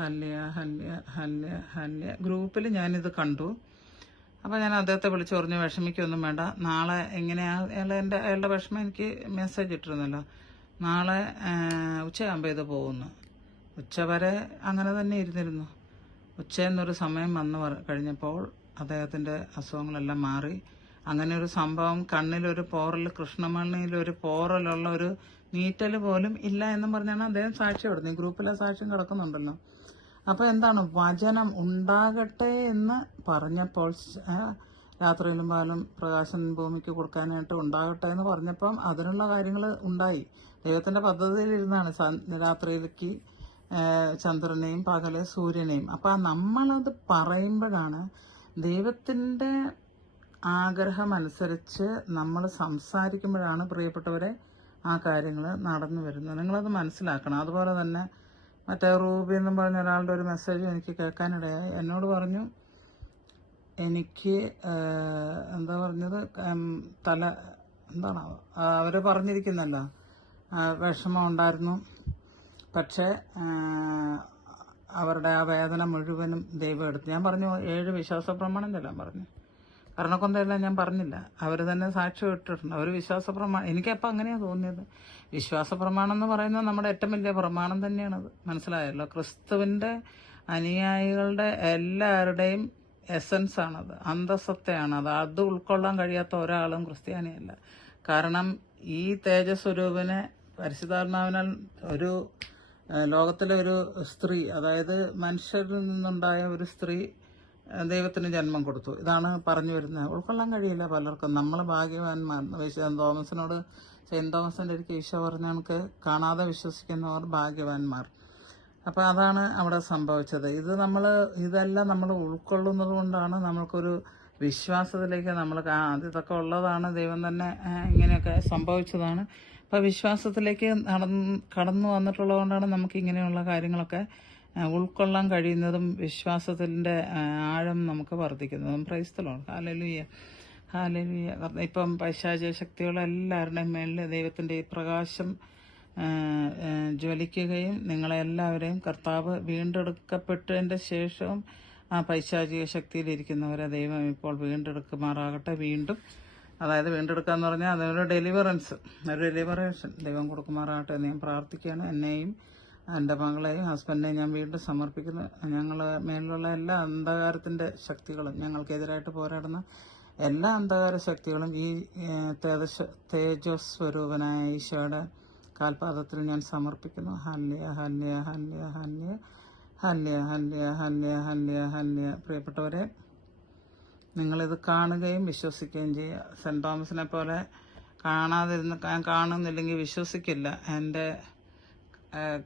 ഹല്യ ഹല്യ ഹല്യ ഹല്യ ഗ്രൂപ്പിൽ ഞാനിത് കണ്ടു. അപ്പോൾ ഞാൻ അദ്ദേഹത്തെ വിളിച്ചു പറഞ്ഞു വിഷമിക്കൊന്നും വേണ്ട. നാളെ എങ്ങനെയാണ് അയാൾ എന്റെ അയാളുടെ വിഷമം എനിക്ക് മെസ്സേജ് ഇട്ടിരുന്നല്ലോ. നാളെ ഉച്ചയാകുമ്പോൾ ഇത് പോകുന്നു. ഉച്ച വരെ അങ്ങനെ തന്നെ ഇരുന്നിരുന്നു. ഉച്ച എന്നൊരു സമയം വന്നു കഴിഞ്ഞപ്പോൾ അദ്ദേഹത്തിന്റെ അസുഖങ്ങളെല്ലാം മാറി. അങ്ങനെ ഒരു സംഭവം കണ്ണിലൊരു പോറൽ കൃഷ്ണമണിയിലൊരു പോറലുള്ള ഒരു നീറ്റൽ പോലും ഇല്ല എന്ന് പറഞ്ഞാണ് അദ്ദേഹം സാക്ഷ്യം ഇടുന്നത് ഈ ഗ്രൂപ്പിലെ സാക്ഷ്യം കിടക്കുന്നുണ്ടല്ലോ. അപ്പോൾ എന്താണ് വചനം ഉണ്ടാകട്ടെ എന്ന് പറഞ്ഞപ്പോൾ രാത്രിയിലും പാലും പ്രകാശൻ ഭൂമിക്ക് കൊടുക്കാനായിട്ട് ഉണ്ടാകട്ടെ എന്ന് പറഞ്ഞപ്പം അതിനുള്ള കാര്യങ്ങൾ ഉണ്ടായി. ദൈവത്തിന്റെ പദ്ധതിയിലിരുന്നാണ് രാത്രിയിലേക്ക് ചന്ദ്രനെയും പകൽ സൂര്യനെയും. അപ്പം നമ്മളത് പറയുമ്പോഴാണ് ദൈവത്തിന്റെ ആഗ്രഹം അനുസരിച്ച് നമ്മൾ സംസാരിക്കുമ്പോഴാണ് പ്രിയപ്പെട്ടവരെ ആ കാര്യങ്ങൾ നടന്നു വരുന്നത്. നിങ്ങളത് മനസ്സിലാക്കണം. അതുപോലെ തന്നെ മറ്റേ റൂബി എന്നും പറഞ്ഞ ഒരാളുടെ ഒരു മെസ്സേജ് എനിക്ക് കേൾക്കാനിടയായി. എന്നോട് പറഞ്ഞു എനിക്ക് എന്താ പറഞ്ഞത്? തല എന്താണ്? അവർ പറഞ്ഞിരിക്കുന്നല്ലോ. വിഷമം ഉണ്ടായിരുന്നു. പക്ഷേ അവരുടെ ആ വേദന മുഴുവനും ദൈവം എടുത്തു. ഞാൻ പറഞ്ഞു ഏഴ് വിശ്വാസ പ്രമാണം ചെല്ലാൻ പറഞ്ഞു. കർണക്കൊന്തയെല്ലാം ഞാൻ പറഞ്ഞില്ല. അവർ തന്നെ സാക്ഷി ഇട്ടിട്ടുണ്ട്. അവർ വിശ്വാസ പ്രമാണം എനിക്കപ്പോൾ അങ്ങനെയാണ് തോന്നിയത്. വിശ്വാസ പ്രമാണം എന്ന് പറയുന്നത് നമ്മുടെ ഏറ്റവും വലിയ പ്രമാണം തന്നെയാണത്. മനസ്സിലായല്ലോ? ക്രിസ്തുവിന്റെ അനുയായികളുടെ എല്ലാവരുടെയും എസൻസ് ആണത്. അത്. അത് ഉൾക്കൊള്ളാൻ കഴിയാത്ത ഒരാളും ക്രിസ്ത്യാനിയല്ല. കാരണം ഈ തേജസ്വരൂപിനെ പരിശുദ്ധാത്മാവിനാൽ ഒരു ലോകത്തിലെ ഒരു സ്ത്രീ അതായത് മനുഷ്യരിൽ നിന്നുണ്ടായ ഒരു സ്ത്രീ ദൈവത്തിന് ജന്മം കൊടുത്തു. ഇതാണ് പറഞ്ഞു വരുന്നത്. ഉൾക്കൊള്ളാൻ കഴിയില്ല പലർക്കും. നമ്മൾ ഭാഗ്യവാന്മാർ. വിശുദ്ധ തോമസിനോട് സെയിന്റ് തോമസിന്റെ ഒരിക്കൽ ഈശോ പറഞ്ഞ കണക്ക് കാണാതെ വിശ്വസിക്കുന്നവർ ഭാഗ്യവാന്മാർ. അപ്പോൾ അതാണ് അവിടെ സംഭവിച്ചത്. ഇത് നമ്മൾ ഇതെല്ലാം നമ്മൾ ഉൾക്കൊള്ളുന്നത് കൊണ്ടാണ് നമ്മൾക്കൊരു വിശ്വാസത്തിലേക്ക് നമ്മൾ ഇതൊക്കെ ഉള്ളതാണ് ദൈവം തന്നെ ഇങ്ങനെയൊക്കെ സംഭവിച്ചതാണ്. അപ്പോൾ വിശ്വാസത്തിലേക്ക് നടന്ന് കടന്നു വന്നിട്ടുള്ളത് കൊണ്ടാണ് നമുക്ക് ഇങ്ങനെയുള്ള കാര്യങ്ങളൊക്കെ ഉൾക്കൊള്ളാൻ കഴിയുന്നതും വിശ്വാസത്തിന്റെ ആഴം നമുക്ക് വർദ്ധിക്കുന്നതും പ്രൈസ്തലോണ് ഹാലലുയ്യ ഹാലലുയ്യ ഇപ്പം പൈശാചിക ശക്തികളെല്ലാവരുടെയും മേളിൽ ദൈവത്തിന്റെ ഈ പ്രകാശം ജ്വലിക്കുകയും നിങ്ങളെല്ലാവരെയും കർത്താവ് വീണ്ടെടുക്കപ്പെട്ടതിന്റെ ശേഷവും ആ പൈശാചിക ശക്തിയിലിരിക്കുന്നവരെ ദൈവം ഇപ്പോൾ വീണ്ടെടുക്കുമാറാകട്ടെ വീണ്ടും. അതായത് വീണ്ടെടുക്കുക എന്ന് പറഞ്ഞാൽ അതൊരു ഡെലിവറൻസ് ഒരു ഡെലിവറേഷൻ ദൈവം കൊടുക്കുമാറാകട്ടെ എന്ന് ഞാൻ പ്രാർത്ഥിക്കുകയാണ്. എന്നെയും എന്റെ മകളെയും ഹസ്ബൻഡിനെയും ഞാൻ വീണ്ടും സമർപ്പിക്കുന്നു. ഞങ്ങൾ മേലുള്ള എല്ലാ അന്ധകാരത്തിന്റെ ശക്തികളും ഞങ്ങൾക്കെതിരായിട്ട് പോരാടുന്ന എല്ലാ അന്ധകാര ശക്തികളും ഈ തേജസ് തേജസ്വരൂപനായ ഈശോയുടെ കാൽപാദത്തിൽ ഞാൻ സമർപ്പിക്കുന്നു. ഹല്യ ഹല്യ ഹല്യ ഹല്യ ഹല്യ ഹല്യ ഹല്യ ഹല്യ ഹല്യ പ്രിയപ്പെട്ടവരെ നിങ്ങളിത് കാണുകയും വിശ്വസിക്കുകയും ചെയ്യുക. സെന്റ് തോമസിനെ പോലെ കാണാതിരുന്ന് ഞാൻ കാണുന്നില്ലെങ്കിൽ വിശ്വസിക്കില്ല. എന്റെ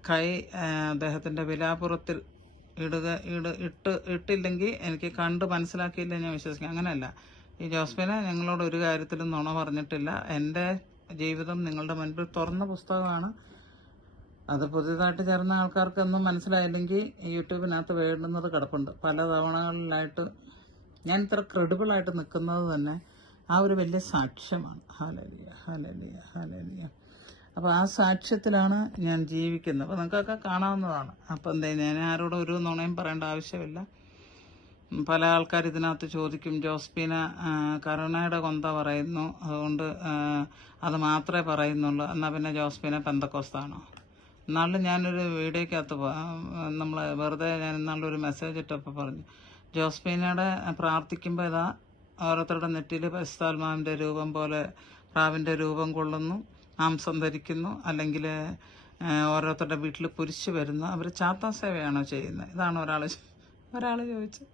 കൈ അദ്ദേഹത്തിന്റെ വിലാപുറത്തിൽ ഇടുക ഇട ഇട്ട് ഇട്ടില്ലെങ്കിൽ എനിക്ക് കണ്ട് മനസ്സിലാക്കിയില്ല ഞാൻ വിശ്വസിക്കാം. അങ്ങനെയല്ല. ഈ ജോസ്മിനെ ഞങ്ങളോട് ഒരു കാര്യത്തിലും നുണ പറഞ്ഞിട്ടില്ല. എന്റെ ജീവിതം നിങ്ങളുടെ മുൻപിൽ തുറന്ന പുസ്തകമാണ്. അത് പുതിയതായിട്ട് ചേർന്ന ആൾക്കാർക്കൊന്നും മനസ്സിലായില്ലെങ്കിൽ യൂട്യൂബിനകത്ത് വേണ്ടുന്നത് കിടപ്പുണ്ട്. പല തവണകളിലായിട്ട് ഞാൻ ഇത്ര ക്രെഡിബിളായിട്ട് നിൽക്കുന്നത് തന്നെ ആ ഒരു വലിയ സാക്ഷ്യമാണ്. ഹാലലിയ ഹാലലിയ ഹാലലിയ അപ്പോൾ ആ സാക്ഷ്യത്തിലാണ് ഞാൻ ജീവിക്കുന്നത്. അപ്പോൾ നിങ്ങൾക്കൊക്കെ കാണാവുന്നതാണ്. അപ്പം എന്താ ഞാൻ ആരോടും ഒരു നുണയും പറയേണ്ട ആവശ്യമില്ല. പല ആൾക്കാർ ഇതിനകത്ത് ചോദിക്കും. ജോസ്പീന ആ, കരുണയുടെ കൊന്ത പറയുന്നു. അതുകൊണ്ട് അത് മാത്രമേ പറയുന്നുള്ളൂ. എന്നാൽ പിന്നെ ജോസ്പീന പെന്തക്കോസ്താണോ? എന്നാളും ഞാനൊരു വീഡിയോക്കകത്ത് നമ്മൾ വെറുതെ ഞാൻ ഇന്നാളൊരു മെസ്സേജ് ഇട്ടപ്പോൾ പറഞ്ഞു. ജോസ്പീനയുടെ പ്രാർത്ഥിക്കുമ്പോൾ ഇതാ ഓരോരുത്തരുടെ നെറ്റിയിൽ പരിസ്ഥാത്മാവിന്റെ രൂപം പോലെ പ്രാവിന്റെ രൂപം കൊള്ളുന്നു. മാംസം ധരിക്കുന്നു അല്ലെങ്കിൽ ഓരോരുത്തരുടെ വീട്ടിൽ കുരിശ് വരുന്നു. അവർ ചാത്താ സേവയാണോ ചെയ്യുന്നത്? ഇതാണ് ഒരാൾ ഒരാൾ ചോദിച്ചു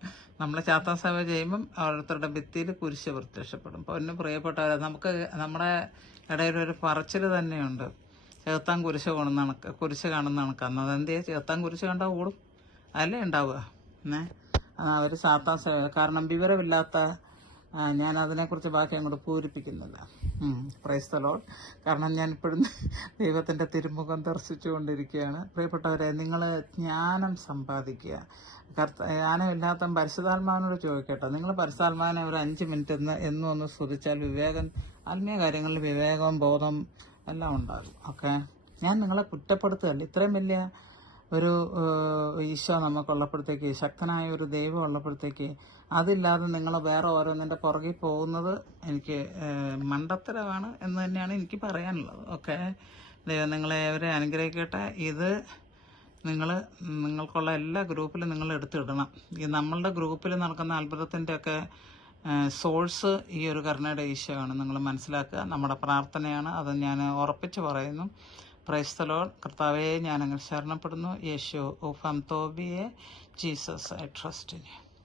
നമ്മൾ ചാത്താ സേവ ചെയ്യുമ്പം ഓരോരുത്തരുടെ ഭിത്തിയിൽ കുരിശ് പ്രത്യക്ഷപ്പെടും. എന്നെ പ്രിയപ്പെട്ടവരെ നമുക്ക് നമ്മുടെ ഇടയിൽ ഒരു പറച്ചിൽ തന്നെയുണ്ട്. ചേർത്താൻ കുരിശ് കൊണ്ടുന്ന കണക്ക് കുരിശ് കാണുന്ന കണക്കാന്ന് അതെന്തേ ചേർത്താൻ കുരിശ് കണ്ടാൽ ഓടും. അല്ലേ ഉണ്ടാവുക. ഏ അവർ ചാത്താ സേവ. കാരണം വിവരമില്ലാത്ത ഞാൻ അതിനെക്കുറിച്ച് ബാക്കി അങ്ങോട്ട് പൂരിപ്പിക്കുന്നില്ല. പ്രൈസ്തലോൾ കാരണം ഞാൻ ഇപ്പോഴും ദൈവത്തിന്റെ തിരുമുഖം ദർശിച്ചുകൊണ്ടിരിക്കുകയാണ്. പ്രിയപ്പെട്ടവരെ നിങ്ങൾ ജ്ഞാനം സമ്പാദിക്കുക. കർത്ത ജ്ഞാനമില്ലാത്ത പരിശുദ്ധാത്മാവിനോട് ചോദിക്കട്ടെ. നിങ്ങൾ പരിശുദ്ധാത്മാവിനെ ഒരു അഞ്ച് മിനിറ്റ് എന്ന് എന്നും ഒന്ന് സ്തുതിച്ചാൽ വിവേകം ആത്മീയ കാര്യങ്ങളിൽ വിവേകം ബോധം എല്ലാം ഉണ്ടാകും. ഓക്കെ ഞാൻ നിങ്ങളെ കുറ്റപ്പെടുത്തുകയല്ല. ഇത്രയും വലിയ ഒരു ഈശോ നമുക്കുള്ളപ്പോഴത്തേക്ക് ശക്തനായ ഒരു ദൈവം ഉള്ളപ്പോഴത്തേക്ക് അതില്ലാതെ നിങ്ങൾ വേറെ ഓരോന്നിന്റെ പുറകിൽ പോകുന്നത് എനിക്ക് മണ്ടത്തരമാണ് എന്ന് തന്നെയാണ് എനിക്ക് പറയാനുള്ളത്. ഓക്കെ? ദൈവം നിങ്ങളെ അവരെ അനുഗ്രഹിക്കട്ടെ. ഇത് നിങ്ങൾ നിങ്ങൾക്കുള്ള എല്ലാ ഗ്രൂപ്പിലും നിങ്ങൾ എടുത്തിടണം. ഈ നമ്മളുടെ ഗ്രൂപ്പിൽ നടക്കുന്ന അത്ഭുതത്തിന്റെയൊക്കെ സോഴ്സ് ഈ ഒരു കരുണയുടെ ഈശോയാണ്. നിങ്ങൾ മനസ്സിലാക്കുക. നമ്മുടെ പ്രാർത്ഥനയാണ്. അത് ഞാൻ ഉറപ്പിച്ച് പറയുന്നു. പ്രൈസ്തലോൾ കർത്താവെ ഞാൻ അങ്ങനെ ശരണപ്പെടുന്നു. യേശു ഉഫം തോബിയെ ജീസസ് ഐ ട്രസ്റ്റ് ഇൻ